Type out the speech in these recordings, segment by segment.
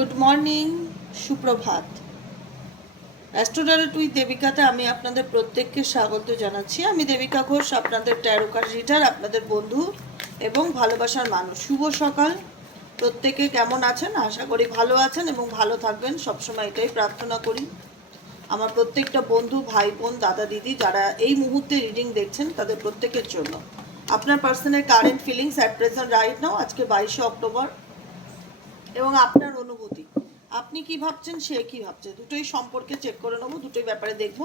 Good morning সুপ্রভাত। অ্যাস্ট্রোডারে টুই দেবিকাতে আমি আপনাদের প্রত্যেককে স্বাগত জানাচ্ছি। আমি দেবিকা ঘোষ, আপনাদের ট্যারোকার রিডার আপনাদের বন্ধু এবং ভালোবাসার মানুষ। শুভ সকাল। প্রত্যেকে কেমন আছেন? আশা করি ভালো আছেন এবং ভালো থাকবেন। সবসময় এটাই প্রার্থনা করি। আমার প্রত্যেকটা বন্ধু, ভাই, বোন, দাদা, দিদি যারা এই মুহূর্তে রিডিং দেখছেন, তাদের প্রত্যেকের জন্য। আপনার পার্সনের current feelings at present right now আজকে বাইশে অক্টোবর। এবং আপনার অনুভূতি। আপনি কি ভাবছেন, সে কি ভাবছে? দুটোই সম্পর্কে চেক করে নেব, দুটোই ব্যাপারে দেখব।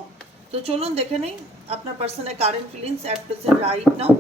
তো চলুন দেখে নেই, আপনার পার্সনের current feelings at present right now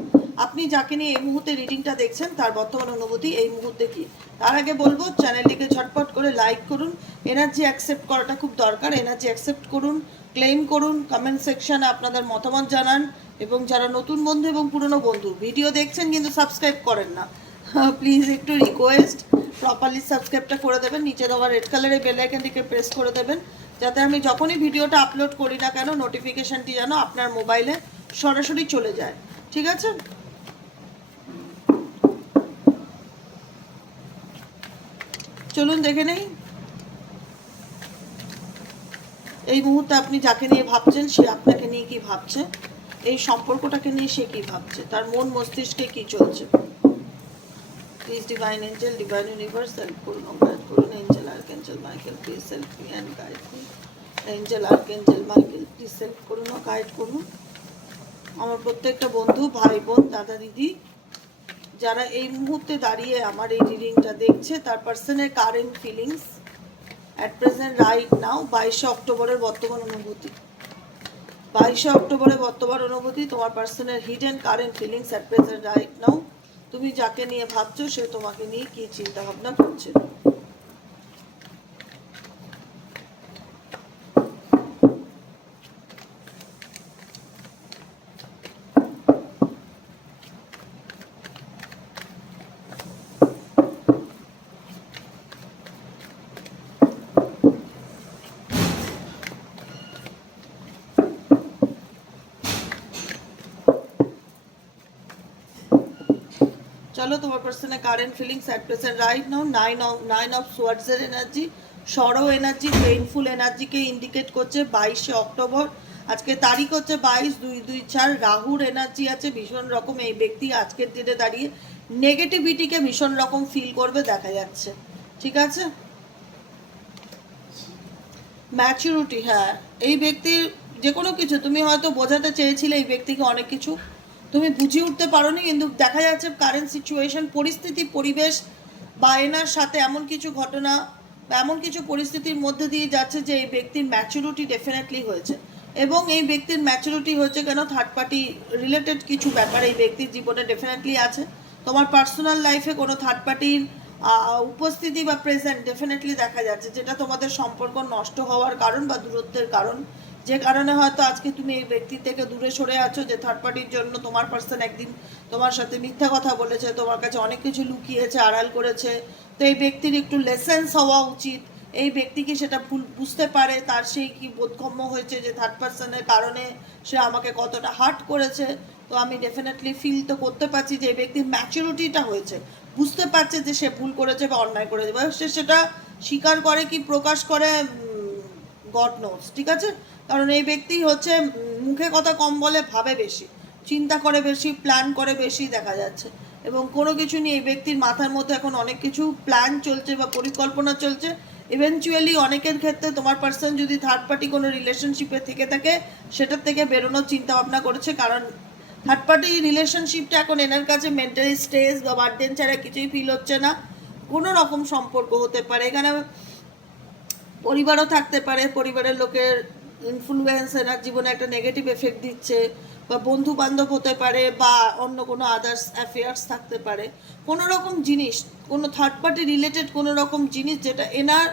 আপনি যাকে নিয়ে এই মুহূর্তে রিডিংটা দেখছেন, তার বর্তমান অনুভূতি এই মুহূর্তে কি? তার আগে বলব চ্যানেলটিকে ঝটপট করে লাইক করুন। এনার্জি অ্যাকসেপ্ট করাটা খুব দরকার। এনার্জি অ্যাকসেপ্ট করুন ক্লেম করুন কমেন্ট সেকশনে আপনাদের মতামত জানান। এবং যারা নতুন বন্ধু এবং পুরনো বন্ধু ভিডিও দেখছেন কিন্তু সাবস্ক্রাইব করেন না। প্লিজ একটু রিকোয়েস্ট প্রপারলি সাবস্ক্রাইবটা করে দেবেন, নিচে দেওয়া রেড কালারের বেল আইকনটিকে প্রেস করে দেবেন, যাতে আমি যখনই ভিডিওটা আপলোড করি না কেন নোটিফিকেশনটি যেন আপনার মোবাইলে সরাসরি চলে যায়। ঠিক আছে? চলুন দেখে নেই। এই মুহূর্তে আপনি যাকে নিয়ে ভাবছেন, সে আপনাকে নিয়ে কি ভাবছে? এই সম্পর্কটাকে নিয়ে সে কি ভাবছে? তার মন মস্তিষ্কে কি চলছে? Divine angel divine universe help করুন গাইড করুন angel archangel Michael please help me and guide me angel archangel Michael please help করুন ও গাইড করুন আমার প্রত্যেকটা বন্ধু, ভাই, বোন, দাদা, দিদি, যারা এই মুহূর্তে দাঁড়িয়ে আমার এই রিডিংটা দেখছে, তার পার্সনের current feelings at present right now বাইশে অক্টোবরের বর্তমান অনুভূতি। বাইশে অক্টোবরের বর্তমান অনুভূতি, তোমার পার্সনের hidden current feelings at present right now তুমি যাকে নিয়ে ভাবছ সে তোমাকে নিয়ে কি চিন্তা ভাবনা করছে? চলো তোমার পার্সনের current feelings at right now nine of nine of সোয়ার্ডসের energy sorrow energy painful এনার্জিকে ইন্ডিকেট করছে বাইশে অক্টোবর। আজকে তারিখ হচ্ছে বাইশ দুই দুই চার, রাহুর এনার্জি আছে, ভীষণ রকম এই ব্যক্তি আজকের দিনে দাঁড়িয়ে নেগেটিভিটিকে ভীষণ রকম ফিল করবে, দেখা যাচ্ছে। ঠিক আছে? ম্যাচুরিটি হ্যাঁ। এই ব্যক্তির যে কোনো কিছু, তুমি হয়তো বোঝাতে চেয়েছিলে এই ব্যক্তিকে অনেক কিছু। তুমি বুঝিয়ে উঠতে পারোনি, কিন্তু দেখা যাচ্ছে কারেন্ট সিচুয়েশন পরিস্থিতি, পরিবেশ বা এনার সাথে এমন কিছু ঘটনা বা এমন কিছু পরিস্থিতির মধ্যে দিয়ে যাচ্ছে যে এই ব্যক্তির ম্যাচুরিটি ডেফিনেটলি হয়েছে। এবং এই ব্যক্তির ম্যাচুরিটি হয়েছে কেন? থার্ড পার্টি রিলেটেড কিছু ব্যাপার এই ব্যক্তির জীবনে ডেফিনেটলি আছে। তোমার পার্সোনাল লাইফে কোনো থার্ড পার্টির উপস্থিতি বা প্রেজেন্ট ডেফিনেটলি দেখা যাচ্ছে, যেটা তোমাদের সম্পর্ক নষ্ট হওয়ার কারণ বা দূরত্বের কারণ। যে কারণে হয়তো আজকে তুমি এই ব্যক্তি থেকে দূরে সরে আছো, যে থার্ড পার্টির জন্য তোমার পার্সন একদিন তোমার সাথে মিথ্যা কথা বলেছে, তোমার কাছে অনেক কিছু লুকিয়েছে, আড়াল করেছে। তো এই ব্যক্তির একটু লেসেন্স হওয়া উচিত। এই ব্যক্তি কি সেটা ভুল বুঝতে পারে? তার সেই কি বোধগম্য হয়েছে যে থার্ড পার্সনের কারণে সে আমাকে কতটা হার্ট করেছে? তো আমি ডেফিনেটলি ফিল তো করতে পারছি যে এই ব্যক্তির ম্যাচুরিটিটা হয়েছে। বুঝতে পারছে যে সে ভুল করেছে বা অন্যায় করেছে। বা সে সেটা স্বীকার করে কি প্রকাশ করে? গড নোস ঠিক আছে? কারণ এই ব্যক্তি হচ্ছে মুখে কথা কম বলে ভাবে বেশি, চিন্তা করে বেশি প্ল্যান করে বেশি দেখা যাচ্ছে। এবং কোনো কিছু নিয়ে এই ব্যক্তির মাথার মধ্যে এখন অনেক কিছু প্ল্যান চলছে বা পরিকল্পনা চলছে। ইভেনচুয়ালি অনেকের ক্ষেত্রে তোমার পার্সন যদি থার্ড পার্টি কোনো রিলেশনশিপে থেকে থাকে, সেটার থেকে বেরোনোর চিন্তা ভাবনা করেছে। কারণ থার্ড পার্টি রিলেশনশিপটা এখন এনার কাছে মেন্টালি স্ট্রেস বা বার্ডেন ছাড়া কিছুই ফিল হচ্ছে না। কোনো রকম সম্পর্ক হতে পারে। এখানে পরিবারও থাকতে পারে, পরিবারের লোকের ইনফ্লুয়েন্স এনার জীবনে একটা নেগেটিভ এফেক্ট দিচ্ছে, বা বন্ধু বান্ধব হতে পারে, বা অন্য কোনো আদার্স অ্যাফেয়ার্স থাকতে পারে কোনো রকম জিনিস, কোনো থার্ড পার্টি রিলেটেড কোনো রকম জিনিস যেটা এনার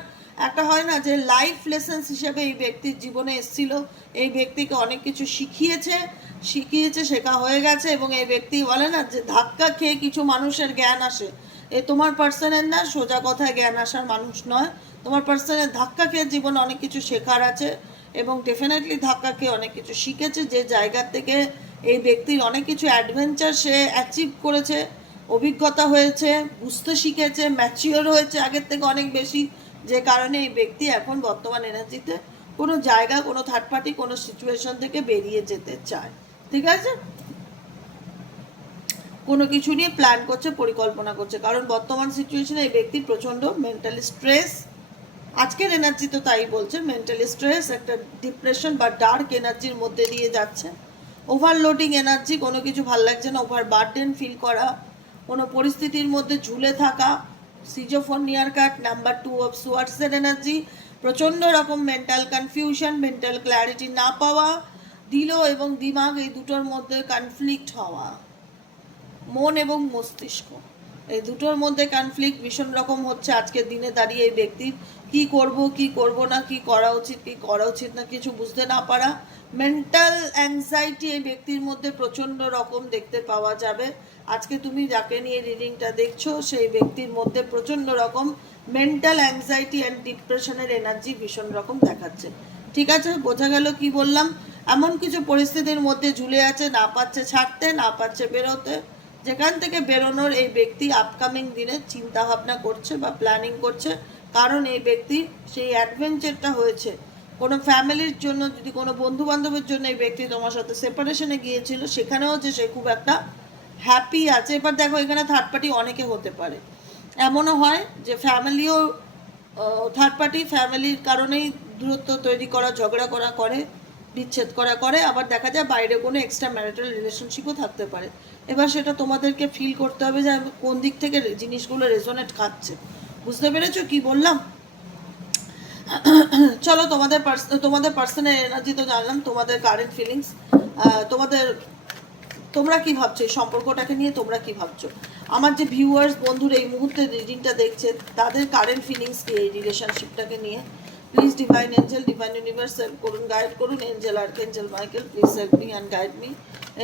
একটা হয় না যে লাইফ লেসেন্স হিসেবে এই ব্যক্তির জীবনে এসেছিল, এই ব্যক্তিকে অনেক কিছু শিখিয়েছে শিখিয়েছে, শেখা হয়ে গেছে, এবং এই ব্যক্তি বলে না যে ধাক্কা খেয়ে কিছু মানুষের জ্ঞান আসে। এ তোমার পার্সনের না সোজা কথায় জ্ঞান আসার মানুষ নয়। তোমার পার্সনের ধাক্কা খেয়ে জীবনে অনেক কিছু শেখার আছে এবং ডেফিনেটলি ধাক্কা খেয়ে অনেক কিছু শিখেছে, যে জায়গা থেকে এই ব্যক্তির অনেক কিছু অ্যাডভেঞ্চার সে অ্যাচিভ করেছে, অভিজ্ঞতা হয়েছে, বুঝতে শিখেছে ম্যাচিওর হয়েছে আগের থেকে অনেক বেশি। যে কারণে এই ব্যক্তি এখন বর্তমান এনার্জিতে কোনো জায়গা, কোনো থার্ড পার্টি কোনো সিচুয়েশন থেকে বেরিয়ে যেতে চায়। ঠিক আছে? কোনো কিছু নিয়ে প্ল্যান করছে, পরিকল্পনা করছে। কারণ বর্তমান সিচুয়েশনে এই ব্যক্তি প্রচণ্ড মেন্টালি স্ট্রেস আজকের এনার্জি তো তাই বলছে মেন্টালি স্ট্রেস একটা ডিপ্রেশন বা ডার্ক এনার্জির মধ্যে দিয়ে যাচ্ছে। ওভারলোডিং এনার্জি কোনো কিছু ভালো লাগছে না ওভার বার্ডেন ফিল করা, কোনো পরিস্থিতির মধ্যে ঝুলে থাকা সিজোফোন near cut number two of সুয়ার্সের এনার্জি প্রচণ্ড রকম মেন্টাল কনফিউশন মেন্টাল ক্ল্যারিটি না পাওয়া, দিল এবং দিমাগ এই দুটোর মধ্যে কনফ্লিক্ট হওয়া, মন এবং মস্তিষ্ক। এই দুটোর মধ্যে কনফ্লিক্ট ভীষণ রকম হচ্ছে আজকের দিনে দাঁড়িয়ে এই ব্যক্তির। কি করব কি করব না, কি করা উচিত, কি করা উচিত না, কিছু বুঝতে না পারা। মেন্টাল অ্যাংজাইটি এই ব্যক্তির মধ্যে প্রচণ্ড রকম দেখতে পাওয়া যাবে। আজকে তুমি যাকে নিয়ে রিডিংটা দেখছ, সেই ব্যক্তির মধ্যে প্রচণ্ড রকম মেন্টাল অ্যাংজাইটি অ্যান্ড ডিপ্রেশনের এনার্জি ভীষণ রকম দেখাচ্ছে। ঠিক আছে, বোঝা গেল কি বললাম? এমন কিছু পরিস্থিতির মধ্যে ঝুলে আছে, না পাচ্ছে ছাড়তে, না পাচ্ছে বেরোতে। যেখান থেকে বেরোনোর এই ব্যক্তি আপকামিং দিনে চিন্তা ভাবনা করছে বা প্ল্যানিং করছে, কারণ এই ব্যক্তি সেই অ্যাডভেঞ্চারটা হয়েছে। কোনো ফ্যামিলির জন্য, যদি কোনো বন্ধু বান্ধবের জন্য এই ব্যক্তি তোমার সাথে সেপারেশনে গিয়েছিল, সেখানেও যে সে খুব একটা হ্যাপি আছে। এবার দেখো, এখানে থার্ড পার্টি অনেকে হতে পারে। এমনও হয় যে ফ্যামিলিও থার্ড পার্টি ফ্যামিলির কারণেই দূরত্ব তৈরি করা, ঝগড়া করা করে। বিচ্ছেদ করা করে, আবার দেখা যায় বাইরে কোনো এক্সট্রা ম্যারিটাল রিলেশনশিপও থাকতে পারে। এবার সেটা তোমাদেরকে ফিল করতে হবে যে কোন দিক থেকে জিনিসগুলো রেজোনেট খাচ্ছে। বুঝতে পেরেছ কি বললাম? চলো তোমাদের তোমাদের পার্সোনাল এনার্জি তো জানলাম, তোমাদের কারেন্ট ফিলিংস তোমাদের, তোমরা কি ভাবছ? এই সম্পর্কটাকে নিয়ে তোমরা কি ভাবছ? আমার যে ভিউয়ার্স বন্ধুরা এই মুহূর্তে রিডিংটা দেখছে, তাদের কারেন্ট ফিলিংস কি, এই রিলেশনশিপটাকে নিয়ে please divine angel divine universe help করুন গাইড করুন angel archangel Michael please help me and guide me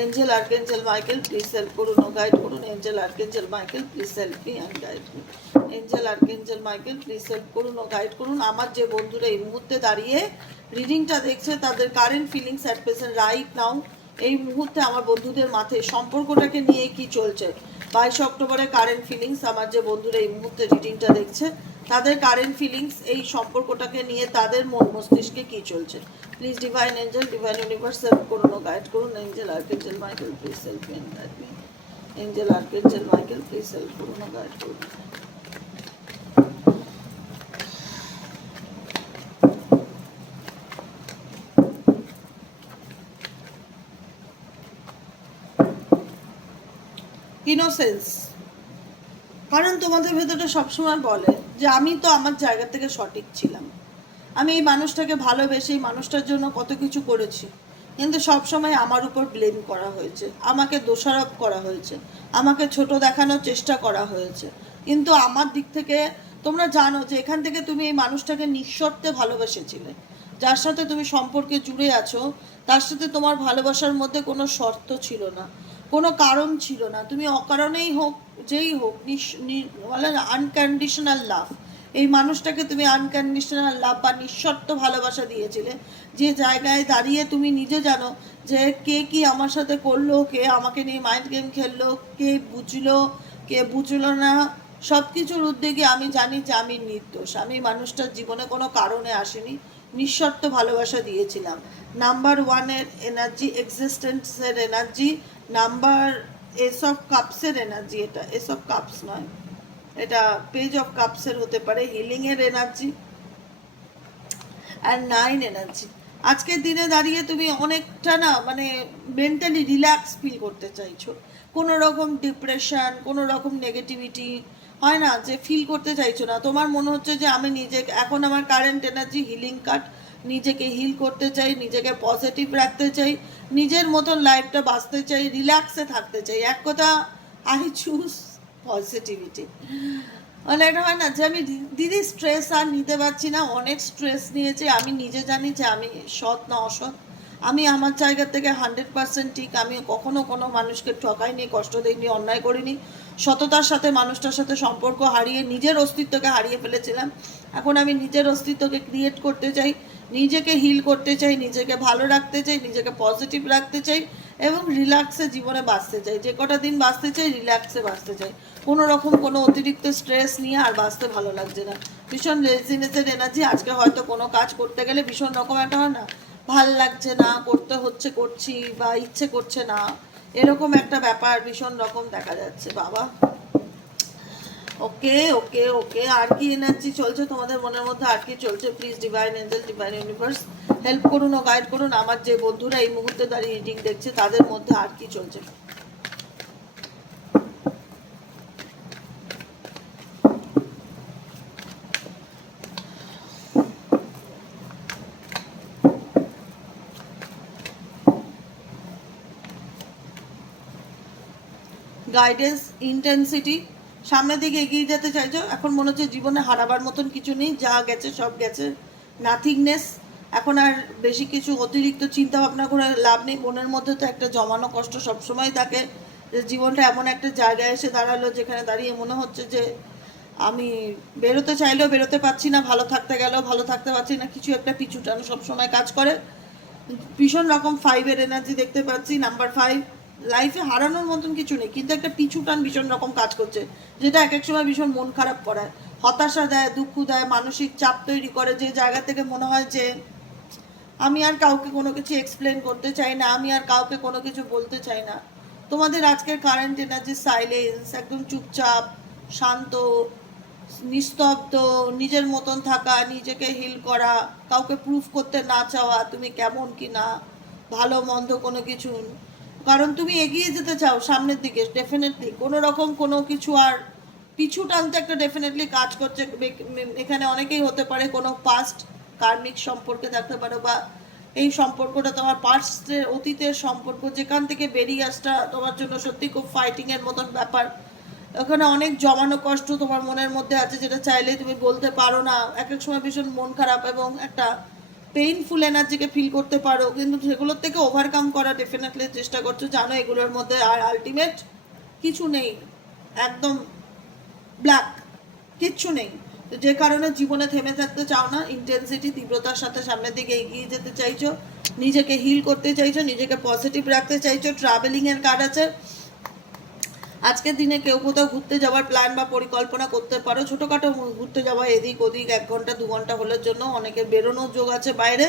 angel archangel Michael please help করুন ও গাইড করুন angel archangel Michael please help me and guide me angel archangel Michael please help করুন ও guide করুন। আমার যে বন্ধুরা এই মুহূর্তে দাঁড়িয়ে রিডিংটা দেখছে, তাদের current feelings at present right now এই মুহূর্তে আমার বন্ধুদের মাথায় সম্পর্কটাকে নিয়ে কি চলছে? বাইশে অক্টোবরে কারেন্ট ফিলিংস আমার যে বন্ধুরা এই মুহূর্তে রিডিংটা দেখছে, তাদের কারেন্ট ফিলিংস এই সম্পর্কটাকে নিয়ে তাদের মন মস্তিষ্কে কি চলছে? Please divine angel divine universe help করুন গাইড করুন। Angel archangel Michael please help guide angel archangel Michael please help করুন গাইড করুন। ইনোসেন্স কারণ তোমাদের ভেতরে সবসময় বলে যে আমি তো আমার জায়গা থেকে সঠিক ছিলাম। আমি এই মানুষটাকে ভালোবেসে এই মানুষটার জন্য কত কিছু করেছি। কিন্তু সবসময় আমার উপর ব্লেম করা হয়েছে। আমাকে দোষারোপ করা হয়েছে। আমাকে ছোট দেখানোর চেষ্টা করা হয়েছে। কিন্তু আমার দিক থেকে তোমরা জানো যে এখান থেকে তুমি এই মানুষটাকে নিঃশর্তে ভালোবেসেছিলে। যার সাথে তুমি সম্পর্কে জুড়ে আছো, তার সাথে তোমার ভালোবাসার মধ্যে কোনো শর্ত ছিল না। কোনো কারণ ছিল না। তুমি অকারণেই হোক, যেই হোক বলে আনকন্ডিশনাল লাভ এই মানুষটাকে তুমি আনকন্ডিশনাল লাভ বা নিঃশর্ত ভালোবাসা দিয়েছিলে। যে জায়গায় দাঁড়িয়ে তুমি নিজে জানো যে কে কি আমার সাথে করল, কে আমাকে নিয়ে মাইন্ড গেম খেললো, কে বুঝলো কে বুঝলো না সব কিছুর উদ্যোগে আমি জানি যে আমি নির্দোষ। আমি মানুষটার জীবনে কোনো কারণে আসিনি। নিঃশর্ত ভালোবাসা দিয়েছিলাম। নাম্বার ওয়ানের এনার্জি এক্সিস্টেন্সের এনার্জি নাম্বার এস অফ কাপসের এনার্জি এটা এস অফ কাপস নয়। এটা পেজ অফ কাপসের হতে পারে হিলিংয়ের এনার্জি আর নাইন এনার্জি আজকের দিনে দাঁড়িয়ে তুমি অনেকটা না মানে মেন্টালি রিল্যাক্স ফিল করতে চাইছো। কোনো রকম ডিপ্রেশন কোনো রকম নেগেটিভিটি হয় না, যে ফিল করতে চাইছো না। তোমার মনে হচ্ছে যে আমি নিজে, এখন আমার কারেন্ট এনার্জি হিলিং কাট নিজেকে হিল করতে চাই, নিজেকে পজিটিভ রাখতে চাই, নিজের মতন লাইফটা বাঁচতে চাই রিল্যাক্সে থাকতে চাই। এক কথা আই চুজ পজিটিভিটি মানে এটা হয় না যে আমি দিদি স্ট্রেস আর নিতে পারছি না, অনেক স্ট্রেস নিয়েছে, আমি নিজে জানি যে আমি সৎ না অসৎ। আমি আমার জায়গা থেকে হান্ড্রেড পার্সেন্ট ঠিক। আমি কখনো কোনো মানুষকে ঠকাইনি, কষ্ট দিইনি, অন্যায় করিনি। সততার সাথে মানুষটার সাথে সম্পর্ক হারিয়ে নিজের অস্তিত্বকে হারিয়ে ফেলেছিলাম। এখন আমি নিজের অস্তিত্বকে ক্রিয়েট করতে চাই, নিজেকে হিল করতে চাই, নিজেকে ভালো রাখতে চাই, নিজেকে পজিটিভ রাখতে চাই এবং রিল্যাক্সে জীবনে বাঁচতে চাই। যে কটা দিন বাঁচতে চাই রিল্যাক্সে বাঁচতে চাই। কোনো রকম কোনো অতিরিক্ত স্ট্রেস নিয়ে আর বাঁচতে ভালো লাগছে না। ভীষণ লেজিনেসের এনার্জি আজকে হয়তো কোনো কাজ করতে গেলে ভীষণ রকম একটা হয় না? ভালো লাগছে না, করতে হচ্ছে, করছি বা ইচ্ছে করছে না, এরকম একটা ব্যাপার ভীষণ রকম দেখা যাচ্ছে, বাবা। ওকে ওকে ওকে, আর কি এনার্জি চলছে তোমাদের মনের মধ্যে, আর কি চলছে? Please divine angel divine universe help করুন ও গাইড করুন। আমার যে বন্ধুরা এই মুহূর্তে দাঁড়িয়ে রিডিং দেখছে, তাদের মধ্যে আর কি চলছে? গাইডেন্স ইন্টেন্সিটি সামনের দিকে এগিয়ে যেতে চাইছো, এখন মনে হচ্ছে জীবনে হারাবার মতন কিছু নেই, যা গেছে সব গেছে নাথিংনেস এখন আর বেশি কিছু অতিরিক্ত চিন্তা ভাবনা করে লাভ নেই, মনের মধ্যে তো একটা জমানো কষ্ট সবসময় থাকে, যে জীবনটা এমন একটা জায়গায় এসে দাঁড়াল যেখানে দাঁড়িয়ে মনে হচ্ছে যে আমি বেরোতে চাইলেও বেরোতে পারছি না, ভালো থাকতে গেলেও ভালো থাকতে পারছি না, কিছু একটা পিছু টানো সবসময় কাজ করে। ভীষণ রকম ফাইভের এনার্জি দেখতে পাচ্ছি নাম্বার ফাইভ লাইফে হারানোর মতন কিছু নেই, কিন্তু একটা পিছু টান ভীষণ রকম কাজ করছে, যেটা এক এক সময় ভীষণ মন খারাপ করায়। হতাশা দেয়, দুঃখ দেয়, মানসিক চাপ তৈরি করে, যে জায়গা থেকে মনে হয় যে আমি আর কাউকে কোনো কিছু এক্সপ্লেন করতে চাই না, আমি আর কাউকে কোনো কিছু বলতে চাই না। তোমাদের আজকের কারেন্ট এনার্জি সাইলেন্স একদম চুপচাপ, শান্ত, নিস্তব্ধ, নিজের মতন থাকা, নিজেকে হিল করা, কাউকে প্রুফ করতে না চাওয়া, তুমি কেমন কি না ভালো, মন্দ কোনো কিছু কারণ তুমি এগিয়ে যেতে চাও সামনের দিকে ডেফিনেটলি কোনো রকম কোনো কিছু আর পিছু টানতে একটা ডেফিনেটলি কাজ করছে এখানে অনেকেই হতে পারে কোনো পাস্ট কার্মিক সম্পর্কে থাকতে পারো বা এই সম্পর্কটা তোমার পাস্টের অতীতের সম্পর্ক, যেখান থেকে বেরিয়ে আসটা তোমার জন্য সত্যি খুব ফাইটিংয়ের মতন ব্যাপার। ওখানে অনেক জমানো কষ্ট তোমার মনের মধ্যে আছে, যেটা চাইলে তুমি বলতে পারো না। এক এক সময় ভীষণ মন খারাপ এবং একটা পেইনফুল এনার্জিকে ফিল করতে পারো, কিন্তু সেগুলোর থেকে ওভারকাম করা ডেফিনেটলি চেষ্টা করছ। জানো এগুলোর মধ্যে আর আলটিমেট কিছু নেই, একদম ব্ল্যাক কিচ্ছু নেই। তো যে কারণে জীবনে থেমে থাকতে চাও না ইন্টেন্সিটি তীব্রতার সাথে সামনের দিকে এগিয়ে যেতে চাইছো, নিজেকে হিল করতে চাইছো, নিজেকে পজিটিভ রাখতে চাইছো ট্রাভেলিং এর কার্ড আছে। আজকের দিনে কেউ কোথাও ঘুরতে যাওয়ার প্ল্যান বা পরিকল্পনা করতে পারো। ছোটোখাটো ঘুরতে যাওয়া এদিক ওদিক, এক ঘণ্টা, দু ঘণ্টা হলের জন্য অনেকের বেরোনোর যোগ আছে বাইরে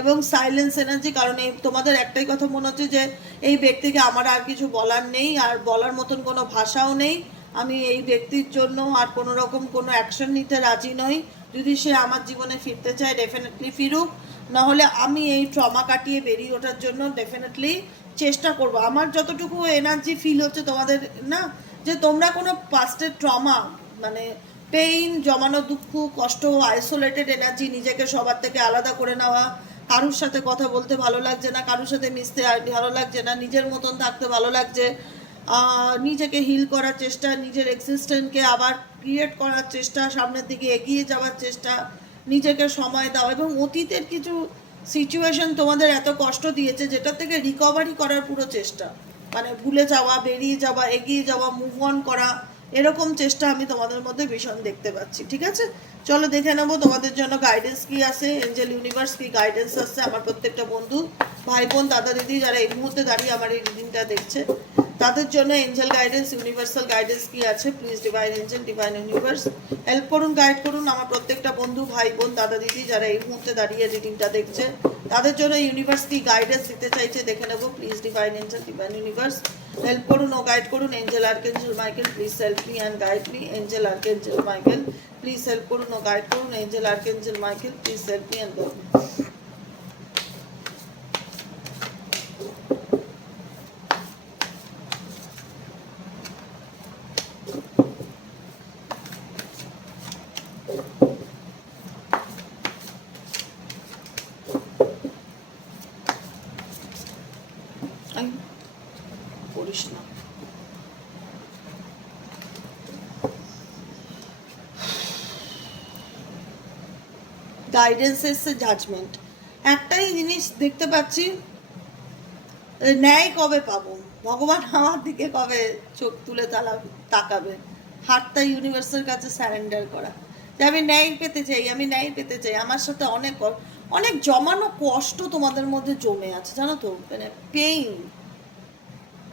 এবং সাইলেন্স এনার্জি কারণ এই তোমাদের একটাই কথা মনে হচ্ছে যে এই ব্যক্তিকে আমার আর কিছু বলার নেই, আর বলার মতন কোনো ভাষাও নেই। আমি এই ব্যক্তির জন্য আর কোনো রকম কোনো অ্যাকশন নিতে রাজি নই। যদি সে আমার জীবনে ফিরতে চায় ডেফিনেটলি ফিরুক। নাহলে আমি এই ট্রমা কাটিয়ে বেরিয়ে ওঠার জন্য ডেফিনেটলি চেষ্টা করব। আমার যতটুকু এনার্জি ফিল হচ্ছে তোমাদের, না? যে তোমরা কোনো পাস্টের ট্রমা মানে পেইন জমানো দুঃখ, কষ্ট আইসোলেটেড এনার্জি নিজেকে সবার থেকে আলাদা করে নেওয়া, কারুর সাথে কথা বলতে ভালো লাগছে না, কারুর সাথে মিশতে ভালো লাগছে না, নিজের মতন থাকতে ভালো লাগছে নিজেকে হিল করার চেষ্টা, নিজের এক্সিস্টেন্টকে আবার ক্রিয়েট করার চেষ্টা, সামনের দিকে এগিয়ে যাওয়ার চেষ্টা, নিজেকে সময় দাও এবং অতীতের কিছু সিচুয়েশন তোমাদের এত কষ্ট দিয়েছে যেটা থেকে রিকভারি করার পুরো চেষ্টা। মানে ভুলে যাওয়া, বেরিয়ে যাওয়া, এগিয়ে যাওয়া মুভ অন করা, এরকম চেষ্টা আমি তোমাদের মধ্যে ভীষণ দেখতে পাচ্ছি, ঠিক আছে? চলো দেখে নেব তোমাদের জন্য গাইডেন্স কি আছে এঞ্জেল ইউনিভার্স কি গাইডেন্স আছে, আমার প্রত্যেকটা বন্ধু, ভাই বোন, দাদা দিদি যারা এই মুহূর্তে দাঁড়িয়ে আমার এই রিডিংটা দেখছে। তাদের জন্য এঞ্জেল গাইডেন্স, ইউনিভার্সাল গাইডেন্স কি আছে? Please divine angel, divine universe. Help করুন গাইড করুন। আমার প্রত্যেকটা বন্ধু, ভাই, বোন, দাদা, দিদি যারা এই মুহূর্তে দাঁড়িয়ে রিডিংটা দেখছে, তাদের জন্য ইউনিভার্স কি গাইডেন্স দিতে চাইছে, দেখে নেব। Please divine angel divine universe help করুন, ও গাইড করুন। Angel archangel Michael please help me and guide me angel archangel Michael please help করুন, ও গাইড করুন। Angel archangel Michael please help me and guide me I করিস না guidance এসছে judgement একটাই জিনিস দেখতে পাচ্ছি, ন্যায় কবে পাবো? ভগবান আমার দিকে কবে চোখ তুলে তালা, তাকাবে? হাতটা ইউনিভার্সের কাছে স্যারেন্ডার করা। যে আমি ন্যায় পেতে চাই, আমি ন্যায় পেতে চাই, আমার সাথে অনেক অনেক জমানো কষ্ট তোমাদের মধ্যে জমে আছে, জানো তো? মানে পেইন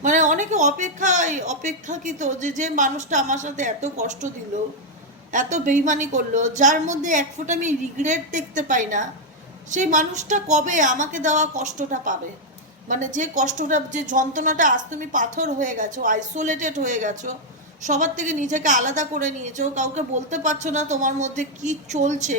মানে অনেকে অপেক্ষায়, অপেক্ষাকৃত যে যে মানুষটা আমার সাথে এত কষ্ট দিল এত বেইমানি করল, যার মধ্যে এক ফোঁটা আমি রিগ্রেট দেখতে পাই না সেই মানুষটা কবে আমাকে দেওয়া কষ্টটা পাবে? মানে যে কষ্টটা, যে যন্ত্রণাটা আজ তুমি পাথর হয়ে গেছো আইসোলেটেড হয়ে গেছো, সবার থেকে নিজেকে আলাদা করে নিয়েছো, কাউকে বলতে পারছ না তোমার মধ্যে কি চলছে।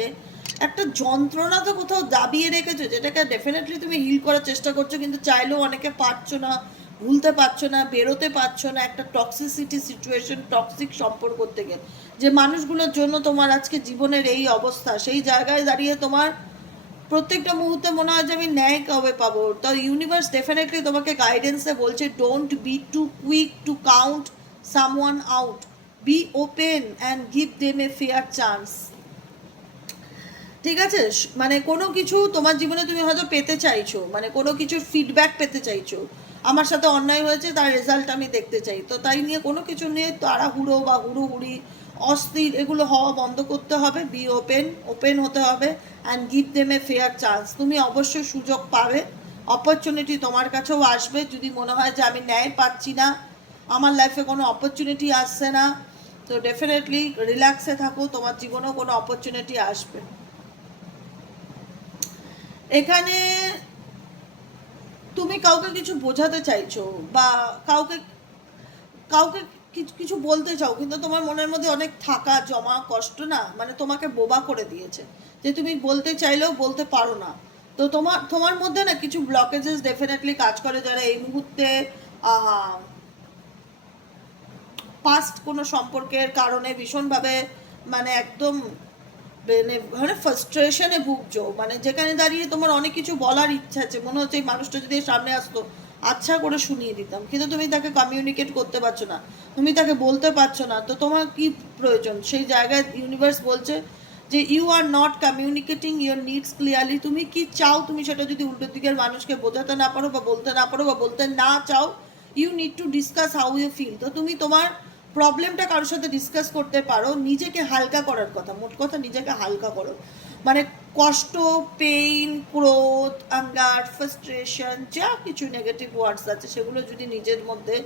একটা যন্ত্রণা তো কোথাও দাবিয়ে রেখেছো, যেটাকে ডেফিনেটলি তুমি হিল করার চেষ্টা করছ, কিন্তু চাইলেও অনেকে পারছ না ভুলতে পারছ না, বেরোতে পারছ না, একটা টক্সিসিটি সিচুয়েশন টক্সিক সম্পর্ক থেকে। যে মানুষগুলোর জন্য তোমার আজকে জীবনের এই অবস্থা, সেই জায়গায় দাঁড়িয়ে তোমার প্রত্যেকটা মুহূর্তে মনে হয় যে আমি ন্যায় কবে পাবো? তো ইউনিভার্স ডেফিনেটলি তোমাকে গাইডেন্সে বলছে don't be too quick to count someone out be open and give them a fair chance ঠিক আছে? মানে কোনো কিছু তোমার জীবনে তুমি হয়তো পেতে চাইছো মানে কোনো কিছুর ফিডব্যাক পেতে চাইছো। আমার সাথে অন্যায় হয়েছে, তার রেজাল্ট আমি দেখতে চাই। তো তাই নিয়ে কোনো কিছু নিয়ে তাড়াহুড়ো বা হুড়োহুড়ি, অস্থির, এগুলো হওয়া বন্ধ করতে হবে বি ওপেন ওপেন হতে হবে and give them a fair chance তুমি অবশ্যই সুযোগ পাবে অপরচুনিটি তোমার কাছেও আসবে, যদি মনে হয় যে আমি ন্যায় পাচ্ছি না, আমার লাইফে কোনো অপরচুনিটি আসছে না, তো ডেফিনেটলি রিল্যাক্সে থাকো, তোমার জীবনেও কোনো অপরচুনিটি আসবে। এখানে তুমি কাউকে কিছু বোঝাতে চাইছো বা কাউকে কাউকে কিছু বলতে চাও, কিন্তু তোমার মনের মধ্যে অনেক থাকা, জমা, কষ্ট না মানে তোমাকে বোবা করে দিয়েছে। যে তুমি বলতে চাইলেও বলতে পারো না। তো তোমার তোমার মধ্যে না কিছু ব্লকেজেস ডেফিনেটলি কাজ করে যারা এই মুহূর্তে পাস্ট কোনো সম্পর্কের কারণে ভীষণভাবে মানে একদম মানে ফ্রাস্ট্রেশনে ভুগছো। মানে যেখানে দাঁড়িয়ে তোমার অনেক কিছু বলার ইচ্ছা আছে, মনে হচ্ছে মানুষটা যদি সামনে আসতো আচ্ছা করে শুনিয়ে দিতাম। কিন্তু তুমি তাকে কমিউনিকেট করতে পারছ না। তুমি তাকে বলতে পারছ না। তো তোমার কি প্রয়োজন? সেই জায়গায় ইউনিভার্স বলছে যে you are not communicating your needs clearly তুমি কি চাও তুমি সেটা যদি উল্টো দিকের মানুষকে বোঝাতে না পারো বা বলতে না পারো বা বলতে না চাও you need to discuss how you feel তো তুমি তোমার প্রবলেমটা কারোর সাথে ডিসকাস করতে পারো, নিজেকে হালকা করার কথা, মোট কথা নিজেকে হালকা করো। মানে কষ্ট পেইন ক্রোধ আঙ্গার ফ্রাস্ট্রেশন যা কিছু নেগেটিভ ওয়ার্ডস আছে, সেগুলো যদি নিজের মধ্যে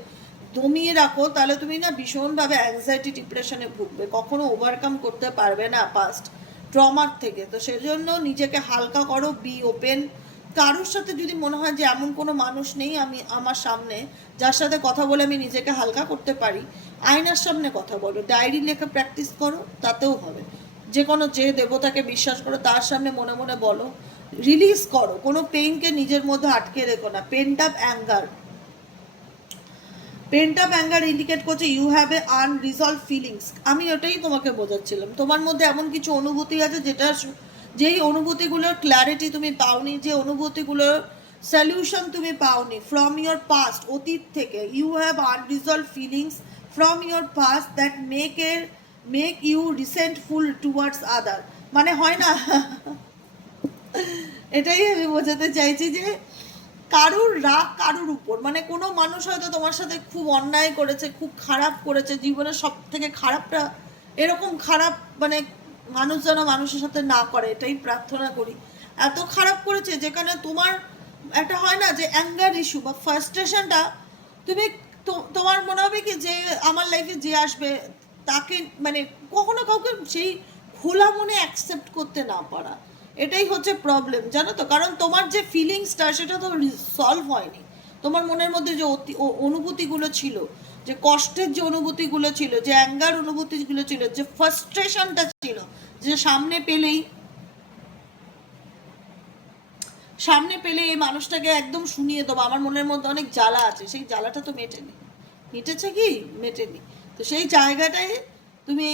দমিয়ে রাখো, তাহলে তুমি না ভীষণভাবে অ্যাংজাইটি ডিপ্রেশনে ভুগবে। কখনো ওভারকাম করতে পারবে না পাস্ট ট্রমার থেকে। তো সেজন্য নিজেকে হালকা করো বি ওপেন কারোর সাথে যদি মনে হয় যে এমন কোনো মানুষ নেই আমি আমার সামনে, যার সাথে কথা বলে আমি নিজেকে হালকা করতে পারি, আয়নার সামনে কথা বলো, ডায়েরি লেখা প্র্যাকটিস করো, তাতেও হবে। যে কোনো যে দেবতাকে বিশ্বাস করো, তার সামনে মনে মনে বলো রিলিজ করো, কোনো পেনকে নিজের মধ্যে আটকে রেখো না। Pent up anger pent up anger indicate করছে you have a unresolved feelings আমি ওটাই তোমাকে বোঝাচ্ছিলাম। তোমার মধ্যে এমন কিছু অনুভূতি আছে যেটা যেই অনুভূতিগুলোর ক্ল্যারিটি তুমি পাওনি, যে অনুভূতিগুলোর সলিউশন তুমি পাওনি ফ্রম ইয়োর পাস্ট অতীত থেকে you have unresolved feelings from your past that make uh make you resentful towards other মানে হয় না? এটাই আমি বোঝাতে চাইছি যে কারুর রাগ কারুর উপর মানে কোনো মানুষ হয়তো তোমার সাথে খুব অন্যায় করেছে, খুব খারাপ করেছে, জীবনের সব থেকে খারাপটা এরকম খারাপ মানে মানুষ যেন মানুষের সাথে না করে, এটাই প্রার্থনা করি। এত খারাপ করেছে, যেখানে তোমার, একটা হয় না যে অ্যাঙ্গার ইস্যু বা ফার্স্ট্রেশনটা তুমি তোমার মনে হবে কি যে আমার লাইফে যে আসবে, তাকে মানে কখনো কাউকে সেই খোলা মনে অ্যাকসেপ্ট করতে না পারা। এটাই হচ্ছে প্রবলেম জানো তো? কারণ তোমার যে ফিলিংসটা সেটা তো সলভ হয়নি। তোমার মনের মধ্যে যে অনুভূতিগুলো ছিল যে কষ্টের যে অনুভূতিগুলো ছিল, যে অ্যাঙ্গার অনুভূতিগুলো ছিল, যে ফ্রাস্ট্রেশনটা ছিল, যে সামনে পেলেই, সামনে পেলে এই মানুষটাকে একদম শুনিয়ে দেবো। আমার মনের মধ্যে অনেক জ্বালা আছে, সেই জ্বালাটা তো মেটেনি। মিটেছে কি? মেটেনি। তো সেই জায়গাটায় তুমি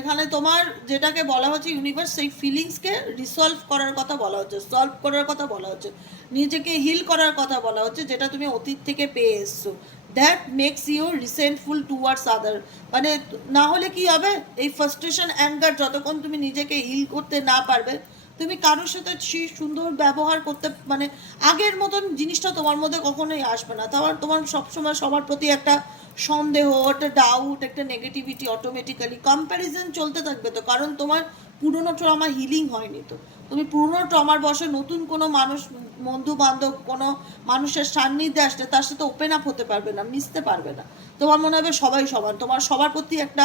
এখানে তোমার যেটাকে বলা হচ্ছে ইউনিভার্স সেই ফিলিংসকে রিসলভ করার কথা বলা হচ্ছে সলভ করার কথা বলা হচ্ছে, নিজেকে হিল করার কথা বলা হচ্ছে, যেটা তুমি অতীত থেকে পেয়ে এসছো। That makes you resentful towards other মানে না হলে কি হবে? এই ফার্স্ট্রেশন অ্যাঙ্গার যতক্ষণ তুমি নিজেকে হিল করতে না পারবে, তুমি কারোর সাথে সেই সুন্দর ব্যবহার করতে মানে আগের মতন জিনিসটা তোমার মধ্যে কখনোই আসবে না। তোমার তোমার সবসময় সবার প্রতি একটা সন্দেহ, একটা ডাউট একটা নেগেটিভিটি অটোমেটিক্যালি কম্প্যারিজন চলতে থাকবে তো। কারণ তোমার পুরনো ট্রমা হিলিং হয়নি তো। তুমি পুরনো ট্রমার বসে নতুন কোনো মানুষ বন্ধু বান্ধব কোনো মানুষের সান্নিধ্যে আসলে তার সাথে ওপেন আপ হতে পারবে না, মিশতে পারবে না। তোমার মনে হবে সবাই সমান। তোমার সবার প্রতি একটা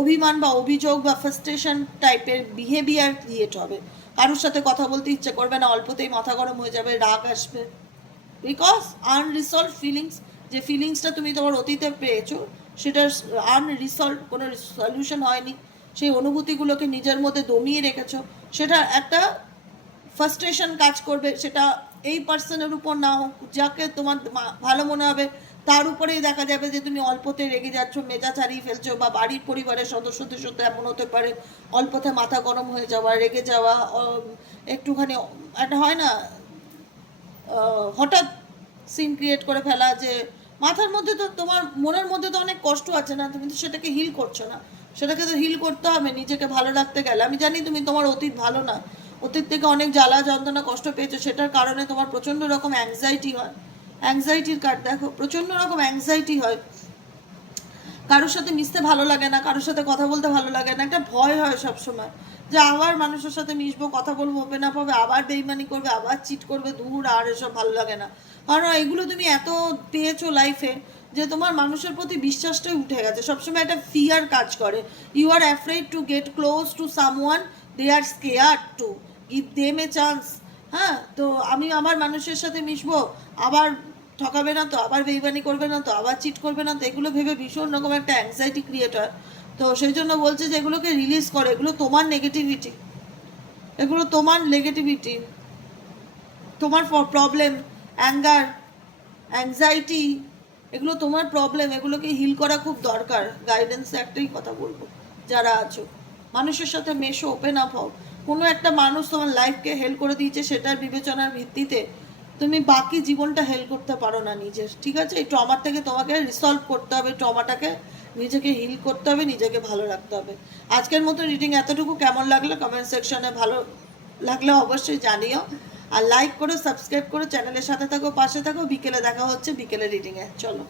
অভিমান বা অভিযোগ বা ফ্রাস্ট্রেশন টাইপের বিহেভিয়ার ক্রিয়েট হবে। কারোর সাথে কথা বলতে ইচ্ছে করবে না, অল্পতেই মাথা গরম হয়ে যাবে, রাগ আসবে। বিকজ আনরিসলভ ফিলিংস যে ফিলিংসটা তুমি তোমার অতীতে পেয়েছ, সেটার আনরিসলভ কোনো সলিউশন হয়নি। সেই অনুভূতিগুলোকে নিজের মধ্যে দমিয়ে রেখেছো, সেটা একটা ফার্স্ট্রেশন কাজ করবে, সেটা এই পার্সনের উপর না হোক যাকে তোমার ভালো মনে হবে, তার উপরেই দেখা যাবে যে তুমি অল্পতে রেগে যাচ্ছ, মেজাজ হারিয়ে ফেলছো বা বাড়ির পরিবারের সদস্যদের সাথে এমন হতে পারে, অল্পতে মাথা গরম হয়ে যাওয়া, রেগে যাওয়া একটুখানি একটা হয় না হঠাৎ সিন ক্রিয়েট করে ফেলা যে মাথার মধ্যে তো তোমার মনের মধ্যে তো অনেক কষ্ট আছে না, তুমি তো সেটাকে হিল করছ না। সেটাকে তো হিল করতে হবে, নিজেকে ভালো রাখতে গেলে। আমি জানি তুমি তোমার অতীত ভালো না, অতীত থেকে অনেক জ্বালা যন্ত্রণা কষ্ট পেয়েছ, সেটার কারণে তোমার প্রচণ্ড রকম অ্যাংজাইটি হয়। অ্যাংজাইটির কার্ড দেখো প্রচণ্ড রকম অ্যাংজাইটি হয়। কারোর সাথে মিশতে ভালো লাগে না, কারোর সাথে কথা বলতে ভালো লাগে না, একটা ভয় হয় সব সময় যে আবার মানুষের সাথে মিশবো, কথা বলব ওপেন আপ হবে, আবার বেইমানি করবে, আবার চিট করবে, দূর আর এসব ভালো লাগে না। কারণ এগুলো তুমি এত পেয়েছ লাইফে যে তোমার মানুষের প্রতি বিশ্বাসটাই উঠে গেছে। সবসময় একটা ফিয়ার কাজ করে। You are afraid to get close to someone they are scared to give them a chance হ্যাঁ তো আমি আমার মানুষের সাথে মিশবো, আবার ঠকাবে না তো, আবার বেইমানি করবে না তো, আবার চিট করবে না তো, এগুলো ভেবে ভীষণ রকম একটা অ্যাংজাইটি ক্রিয়েট হয় তো সেই জন্য বলছে যে এগুলোকে রিলিজ করে, এগুলো তোমার নেগেটিভিটি এগুলো তোমার নেগেটিভিটি তোমার প্রবলেম অ্যাঙ্গার অ্যাংজাইটি এগুলো তোমার প্রবলেম এগুলোকে হিল করা খুব দরকার। গাইডেন্স একটাই কথা বলব, যারা আছো। মানুষের সাথে মেশো ওপেন আপ হও। কোনো একটা মানুষ তোমার লাইফকে হেল্প করে দিয়েছে সেটার বিবেচনার ভিত্তিতে তুমি বাকি জীবনটা হেল্প করতে পারো না নিজের, ঠিক আছে? এই ট্রমার থেকে তোমাকে রিসলভ করতে হবে ট্রমাটাকে নিজেকে হিল করতে হবে, নিজেকে ভালো রাখতে হবে। আজকের মতো রিডিং এতটুকু। কেমন লাগল? কমেন্ট সেকশনে ভালো লাগলে অবশ্যই জানিও। আর লাইক করো সাবস্ক্রাইব করো চ্যানেলের সাথে থাকো, পাশে থাকো, বিকেলে দেখা হচ্ছে, বিকেলে রিডিংয়ে চলো।